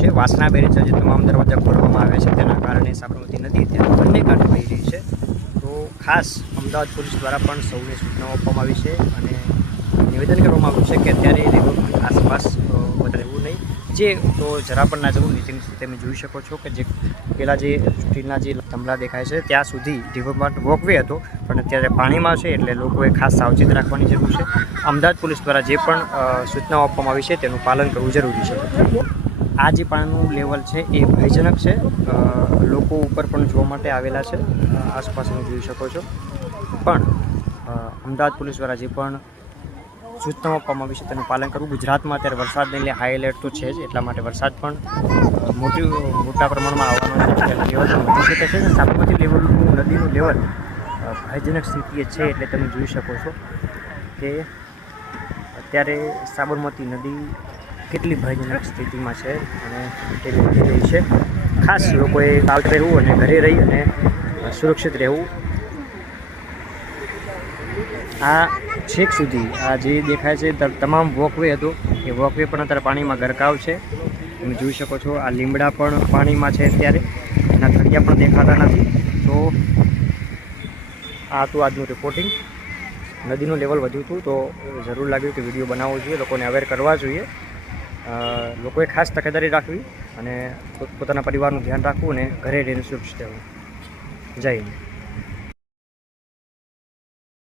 છે. વાસણા બેરેજ જે તમામ દરવાજા ખોલવામાં આવે છે, તેના કારણે સાબરમતી નદી ત્યાં બંને કાંઠે વહી રહી છે. તો ખાસ અમદાવાદ પોલીસ દ્વારા પણ સૌને સૂચનાઓ આપવામાં આવી છે અને નિવેદન કરવામાં આવ્યું છે કે અત્યારે રિવરફ્રન્ટ આસપાસ વધારેવું નહીં. જે, તો જરા પણ ના જવું નીચે તમે જોઈ શકો છો કે જે પેલા જે સ્ટીલના જે થંભલા દેખાય છે, ત્યાં સુધી રિવરફ્રન્ટ વોકવે હતો, પણ અત્યારે પાણીમાં છે એટલે લોકોએ ખાસ સાવચેત રાખવાની જરૂર છે. અમદાવાદ પોલીસ દ્વારા જે પણ સૂચનાઓ આપવામાં આવી છે તેનું પાલન કરવું જરૂરી છે. આ જે પાણીનું લેવલ છે એ ભયજનક છે. લોકો ઉપર પણ જોવા માટે આવેલા છે. આસપાસ તમે જોઈ શકો છો. પણ અમદાવાદ પોલીસ દ્વારા જે પણ સૂચનાઓ આપવામાં આવી છે તેનું પાલન કરવું, ગુજરાતમાં અત્યારે વરસાદને લઈને હાઈ એલર્ટ તો છે જ, એટલા માટે વરસાદ પણ મોટી, મોટા પ્રમાણમાં આવવાનો છે. લેવલ વધી શકે છે સાબરમતી લેવલનું, નદીનું લેવલ ભયજનક સ્થિતિએ છે એટલે તમે જોઈ શકો છો કે અત્યારે સાબરમતી નદી કેટલી ભયજનક સ્થિતિમાં છે અને તે વધી રહી છે. ખાસ લોકોએ સાવધ રહેવું અને ઘરે રહી અને સુરક્ષિત રહેવું. આ છેક સુધી, આ જે દેખાય છે તમામ વોકવે હતો. એ વોકવે પણ અત્યારે પાણીમાં ગરકાવ છે. તમે જોઈ શકો છો, આ લીમડા પણ પાણીમાં છે અત્યારે. એના થળિયા પણ દેખાતા નથી. તો આ હતું આજનું રિપોર્ટિંગ નદીનું લેવલ વધ્યું હતું, તો જરૂર લાગ્યું કે વીડિયો બનાવવો જોઈએ, લોકોને અવેર કરવા જોઈએ. લોકોએ ખાસ તકેદારી રાખવી અને પોત- પોતાના પરિવારનું ધ્યાન રાખવું અને ઘરે રહીને સુરક્ષિત રહેવું. જય હિન્દ.